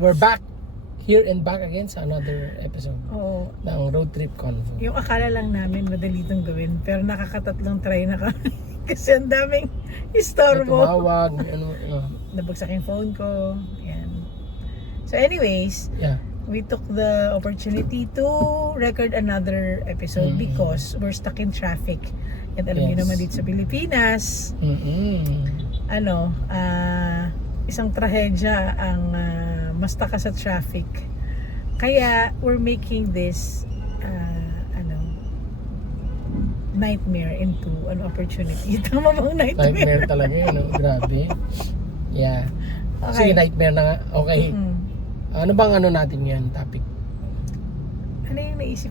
we're back here and back again sa another episode ng Road Trip Convo. Yung akala lang namin madali itong gawin, pero nakakatatlong try na kami. Kasi ang daming istorbo. Tumawag, Nabagsak yung phone ko. Yan. So anyways, we took the opportunity to record another episode because we're stuck in traffic. At alam niyo naman dito sa Pilipinas, isang trahedya ang masta ka sa traffic. Kaya we're making this nightmare into an opportunity. Tama bang nightmare? Nightmare talaga yun, grabe. Yeah. Okay. Sige, nightmare na nga. Okay. Ano bang natin yan, topic? Ano yung naisip?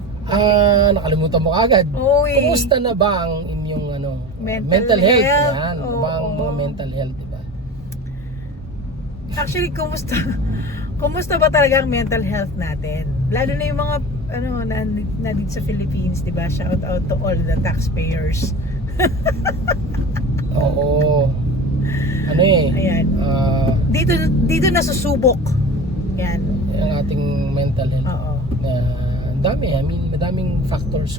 Nakalimutan mo agad. Kumusta na ba ang inyong mental health? Yan. Ano ba ang mga mental health, diba? Actually, kumusta ba talaga ang mental health natin? Lalo na yung mga na dito sa Philippines, diba? Shout out to all the taxpayers. Oo. Ayan. Dito nasusubok. Yan. Ang ating mental health. Oo. Dami. Madaming factors.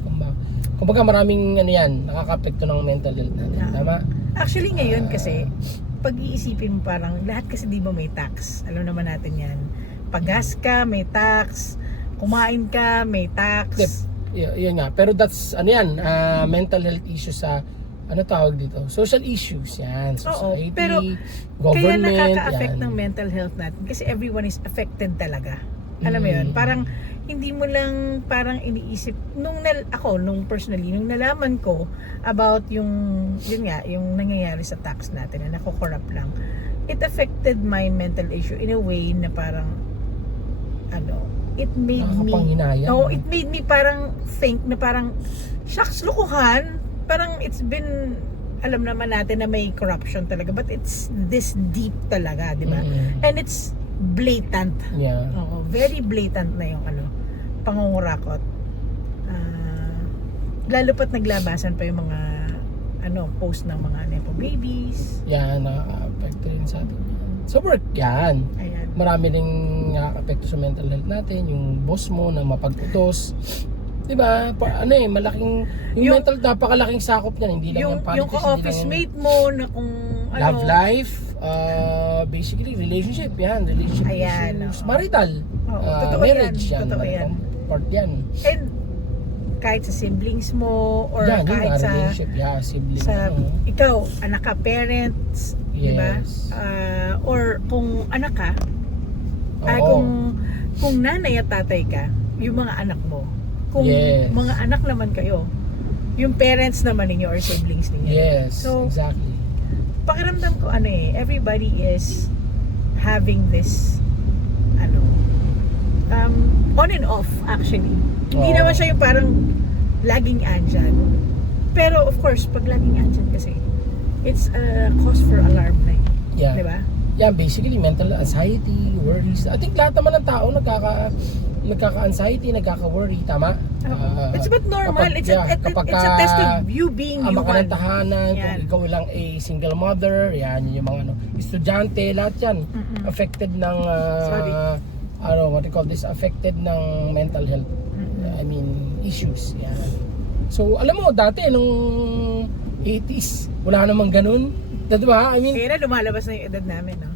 Kumbaga maraming nakaka-apekto ng mental health natin. Tama? Actually ngayon kasi, pag-iisipin mo parang, lahat kasi di ba may tax? Alam naman natin yan. Pag-gas ka, may tax. Kumain ka, may tax. Yun nga. Pero that's, mental health issues sa, tawag dito? Social issues. Yan. Society, pero government. Kaya nakaka-affect ng mental health natin kasi everyone is affected talaga. Alam mo yun? Parang, hindi mo lang parang iniisip nung personally nung nalaman ko about yung nangyayari sa tax natin na nako-corrupt lang, it affected my mental issue in a way na parang it made me parang think na parang shucks, lukuhan, parang it's been, alam naman natin na may corruption talaga, but it's this deep talaga, di ba? And it's blatant. Very blatant na yung pangungurakot. Lalo pat naglabasan pa yung mga post ng mga nepo babies. Yan, nakaka-apekto rin sa atin. Sa work yan. Ayan. Marami ring nakaka-apekto sa mental health natin. Yung boss mo na mapag-utos. Diba? Malaking yung mental, napakalaking sakop niyan. Hindi lang yung politics. Yung ka-office mate mo na kung love life, basically relationship yan. Relationship issues. Marital. Marriage yan. Totoo yan. Part yan. And kahit sa siblings mo or kahit sa siblings. Ikaw, anak ka, parents, diba? Or kung anak ka, kung nanay at tatay ka, yung mga anak mo. Kung mga anak naman kayo, yung parents naman ninyo or siblings ninyo. Yes, so, exactly. Pakiramdam ko everybody is having this on and off actually. Hindi naman siya yung parang laging andyan. Pero of course, pag laging andyan kasi, it's a cause for alarm na yun. Yeah. Diba? Yeah, basically mental anxiety, worries. I think lahat naman ng tao nagkaka-anxiety, nagkaka-worry, tama? It's but normal. It's a test of you being human. Ang tahanan, kung ikaw lang single mother, yan yung mga estudyante, lahat yan affected ng what you call this, affected ng mental health. Issues. Yeah. So, alam mo, dati nung 80s, wala namang ganun. Diba? Kaya na lumalabas na yung edad namin, no?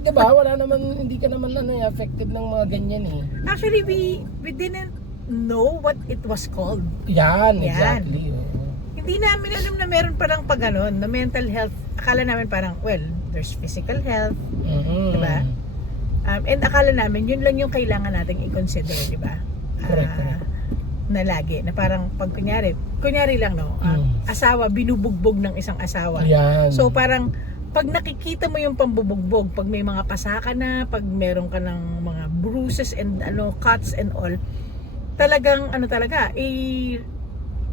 Diba? Wala naman, hindi ka naman affected ng mga ganyan eh. Actually, we didn't know what it was called. Yan. Exactly. Hindi namin alam na meron palang ganun, na mental health. Akala namin parang, there's physical health. Diba? And akala namin, yun lang yung kailangan nating i-consider, diba? Correct. Na lagi, na parang pag kunyari lang, no? Asawa, binubugbog ng isang asawa. Yan. So parang, pag nakikita mo yung pambubugbog, pag may mga pasaka na, pag meron ka ng mga bruises and cuts and all, talagang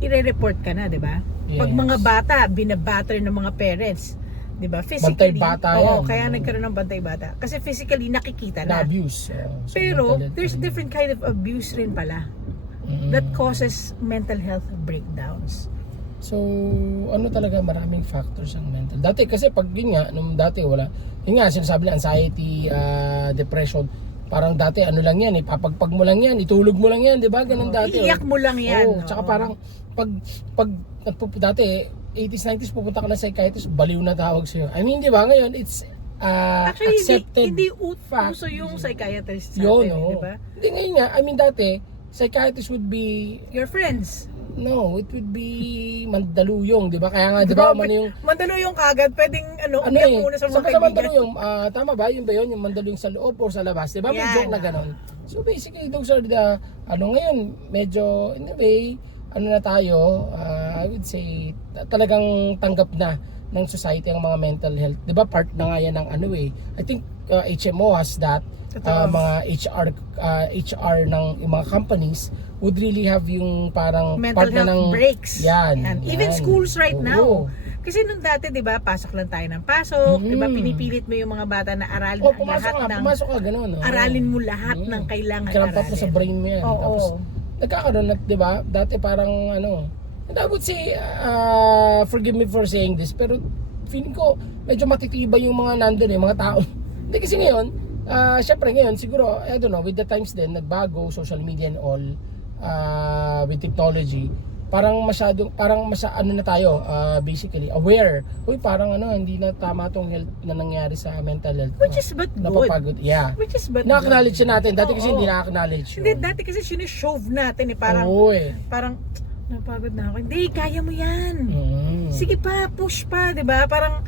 i-report ka na, diba? Yes. Pag mga bata, binabatter ng mga parents, diba? Physically, bantay bata yan. kaya nagkaroon ng bantay bata. Kasi physically, nakikita na. Na-abuse. Pero, there's different kind of abuse rin pala that causes mental health breakdowns. So, talaga, maraming factors ang mental. Dati kasi pag nung dati wala, yun nga, sinasabi na anxiety, depression, parang dati ano lang yan, ipapagpag mo lang yan, itulog mo lang yan, di ba? Ganun dati. Iiyak mo lang yan. Oo, tsaka parang pag dati 80s 90s pupunta ka na psychiatrist, baliw na tawag sa'yo. I mean, di ba? Ngayon it's actually, accepted hindi fact. uso yung psychiatrist sa Yun, atin, oo. di ba? Hindi, ngayon nga, I mean dati, psychiatrist would be, Your friends. no, it would be Mandaluyong, di ba? Kaya nga, di ba, yung Mandaluyong kagad, pwedeng ano umiyak eh, muna sa sa mga kaibigan. Mandaluyong, tama ba? Yun ba yun? Yung Mandaluyong sa loob o sa labas? Di ba? May Yan. joke na ganon. So basically, those are the, ngayon, medyo, in a way, na tayo, I would say, talagang tanggap na ng society ang mga mental health. Di ba? Part na nga yan ng I think HMO has that. Mga HR ng mga companies would really have yung parang mental part na health ng breaks. yan. Even schools right Oo. now. Kasi nung dati, 'di ba, pasok lang tayo ng pasok, 'di ba, pinipilit mo yung mga bata na aralin Pumasok ka ganun. aralin mo lahat ng kailangan Kinampat mo aralin. sa brain mo yan. Oo. Tapos nagkakaroon na, 'di ba? Dati parang and I would say forgive me for saying this, pero feeling ko medyo matitibay yung mga nandun mga tao. Hindi kasi ngayon, syempre ngayon siguro, I don't know, with the times din nagbago, social media and all, with technology, parang na tayo, basically aware. Uy, parang hindi na tama tong health na nangyari sa mental health. Which is but good. Napapagod. Yeah. Which is but Na-acknowledge natin. Dati kasi Oo. hindi na-acknowledge yun. Hindi, dati kasi sinishove natin parang Oo eh. parang napagod na ako. Hindi, kaya mo yan. Sige. Sige pa, push pa, 'di ba? Parang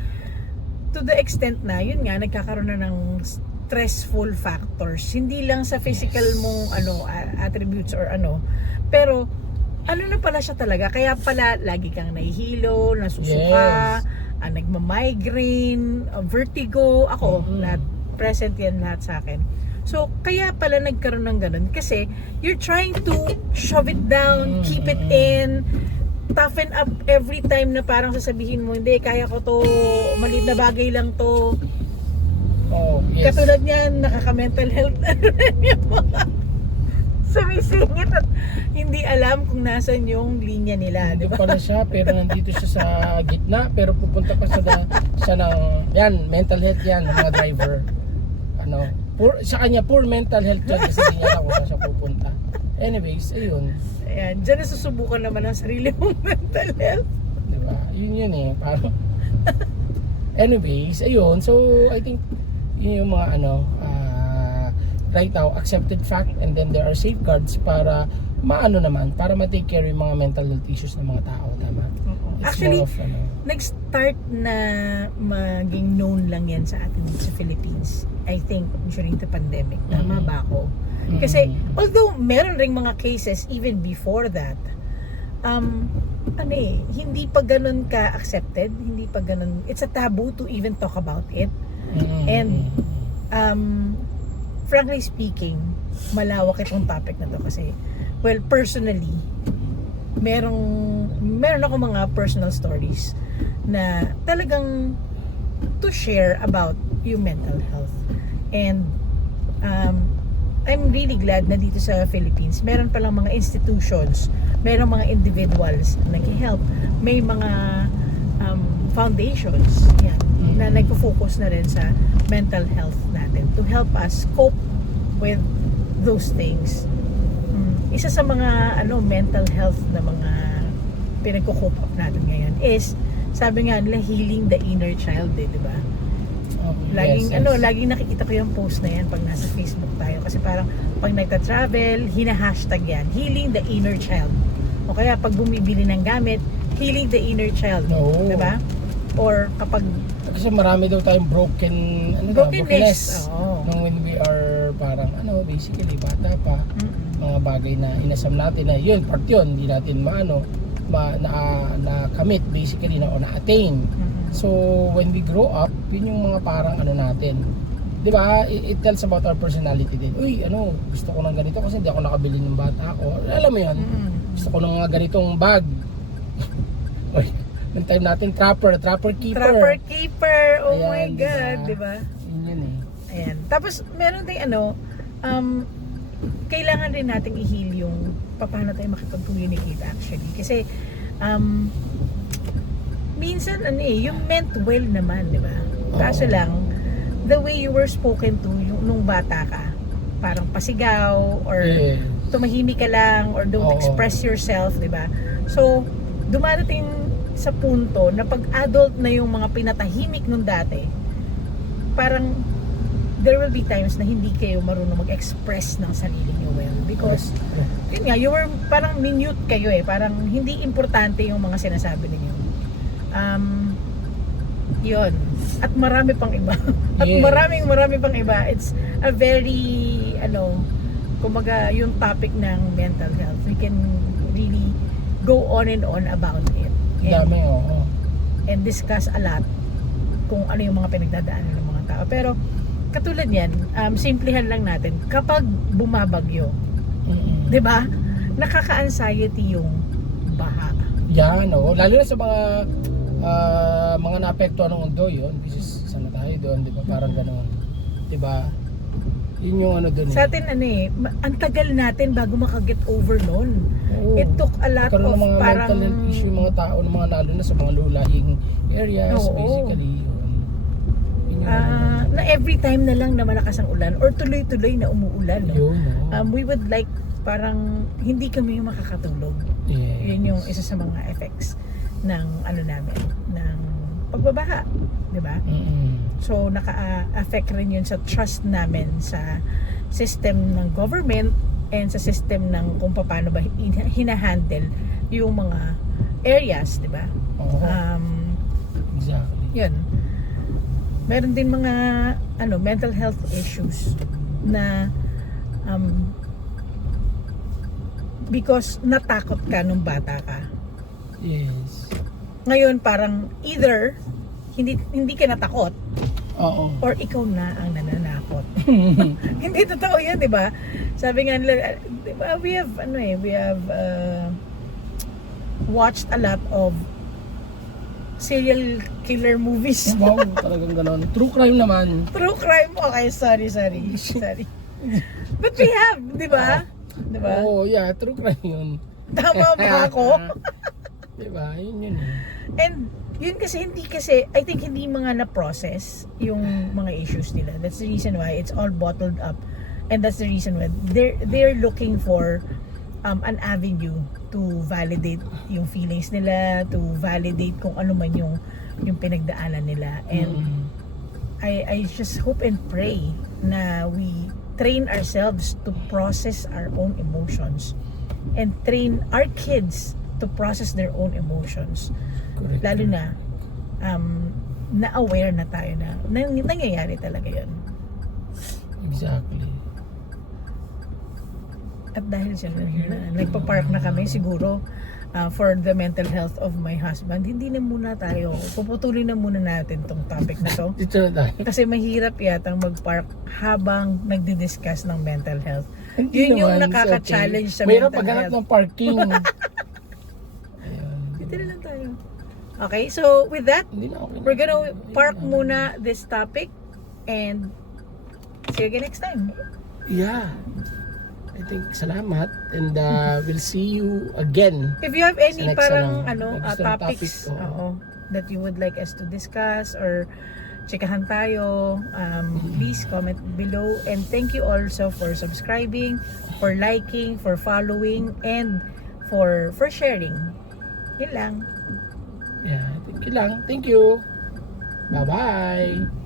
to the extent na yun nga nagkakaroon na ng stressful factors. Hindi lang sa physical mong attributes or pero na pala siya talaga. Kaya pala lagi kang nahihilo, nasusuka, nagma-migraine, vertigo. Ako, lahat present yan lahat sa akin. So, kaya pala nagkaroon ng ganun. Kasi, you're trying to shove it down, keep it in, toughen up every time na parang sasabihin mo, hindi, kaya ko to, maliit na bagay lang to. Oh, yes. Katulad niyan, nakaka-mental health yung mga sumisingit at hindi alam kung nasan yung linya nila, di Hindi ba? pala siya, pero nandito siya sa gitna, pero pupunta pa siya ng, yan, mental health yan, ng mga driver. Sa kanya, poor mental health yan kasi hindi niya alam kung saan siya pupunta. Anyways, ayun. Ayan, dyan nasusubukan naman ang sarili mong mental health. Di ba? Yun eh, parang. Anyways, ayun. So, I think, yun yung mga right now, accepted fact, and then there are safeguards para para ma-take care yung mga mental health issues ng mga tao, tama? It's Actually, more of, nag-start na maging known lang yan sa atin sa Philippines. I think during the pandemic. Tama ba ako? Kasi, although meron ring mga cases even before that, hindi pa ganun ka-accepted, hindi pa ganun, it's a taboo to even talk about it. And, frankly speaking, malawak itong topic na to kasi, well, personally, meron ako mga personal stories na talagang to share about yung mental health. And I'm really glad na dito sa Philippines, meron palang mga institutions, meron mga individuals na nag-help, may mga foundations na nagpo-focus na rin sa mental health natin to help us cope with those things. Isa sa mga mental health na mga pinagko-cope up natin ngayon is, sabi nga nila, healing the inner child, di ba? Laging laging nakikita ko yung post na yan pag nasa Facebook tayo kasi parang pag nagta-travel, hina-hashtag yan, healing the inner child. O kaya pag bumibili ng gamit, healing the inner child, di ba? Or kapag kasi marami daw tayong brokenness. Nung when we are parang basically bata pa, mga bagay na inasam natin na yun, part yun, hindi natin na-commit basically na-attain. So when we grow up, yun yung mga parang natin. 'Di ba? It tells about our personality din. Uy, gusto ko ng ganito kasi hindi ako nakabili ng bata ako. Alam mo 'yun. Gusto ko ng ganitong bag. Uy, yung time natin trapper keeper. Oh Ayan, my God, 'di ba? Yun eh. Ayan. Tapos meron ding kailangan rin nating i-heal yung paano tayo makipag-communicate actually. Kasi minsan yung meant well naman, di ba? Kaso lang, the way you were spoken to nung bata ka, parang pasigaw or Yes. tumahimik ka lang or don't Oo. express yourself, di ba? So, dumarating sa punto na pag adult na yung mga pinatahimik nung dati, parang there will be times na hindi kayo marunong mag-express ng sarili niyo well because yun nga, you were parang minute kayo parang hindi importante yung mga sinasabi ninyo. Yun. At marami pang iba. At Yes. marami pang iba. It's a very kumbaga yung topic ng mental health. We can really go on and on about it. Dami, oo. And discuss a lot kung ano yung mga pinagdadaanan ng mga tao. Pero katulad yan, simplihan lang natin. Kapag bumabagyo, Mm-mm. 'di ba? Nakaka-anxiety yung baha. Yan, oo. Lalo na sa mga naapektuhan ng mundo yun. Kasi sana tayo doon, di ba? Parang gano'n. Di ba? Yun yung ano doon. Sa atin ang tagal natin bago makaget over noon. Oo. It took a lot Karoon of ng mga parang mental health issue yung mga tao, ng mga lalo na sa mga low-lying areas, Oo. basically. Yun yung na every time na lang na malakas ang ulan or tuloy-tuloy na umuulan. No? yun, oo. We would like parang hindi kami makakatulog. Yes. Yun yung isa sa mga effects ng namin, ng pagbabaha, 'di ba? Mm-mm. So naka-affect rin yun sa trust namin sa system ng government and sa system ng kung paano ba hinahandle yung mga areas, 'di ba? Oo. Exactly. Yun. Meron din mga mental health issues na because natakot ka nung bata ka. Yes. Ngayon parang either hindi ka natakot Oo. or ikaw na ang nananakot. Hindi totoo 'yan, 'di ba? Sabi nga nila, we have watched a lot of serial killer movies. Wow, talagang gano'n. True crime naman. True crime. Okay, sorry. But we have, 'di ba? 'Di ba? Oo, yeah, true crime yun. Tama ba ako? Diba? Yun. And yun kasi I think hindi mga na-process yung mga issues nila. That's the reason why it's all bottled up. And that's the reason why they're looking for an avenue to validate yung feelings nila, to validate kung ano man yung pinagdaanan nila. And I just hope and pray na we train ourselves to process our own emotions and train our kids to process their own emotions. Correct. Lalo na na-aware na tayo na nangyayari talaga yun. Exactly. At dahil siya nagpa-park na kami siguro for the mental health of my husband, hindi na muna tayo, puputulin na muna natin tong topic na to. Dito na tayo. Kasi mahirap yatang mag-park habang nagdi-discuss ng mental health. Hindi Yun yung naman, nakaka-challenge it's sa okay. Mayroon mental paghanap health. ng parking. Ayun. Dito na lang tayo. Okay, so with that, Hindi na okay. we're gonna park muna this topic and see you again next time. Yeah. I think salamat and we'll see you again. If you have any Sa next, parang next topics topic, that you would like us to discuss or chikahan tayo, please comment below. And thank you also for subscribing, for liking, for following, and for sharing. Yun lang. Yeah, thank you lang. Thank you. Bye-bye.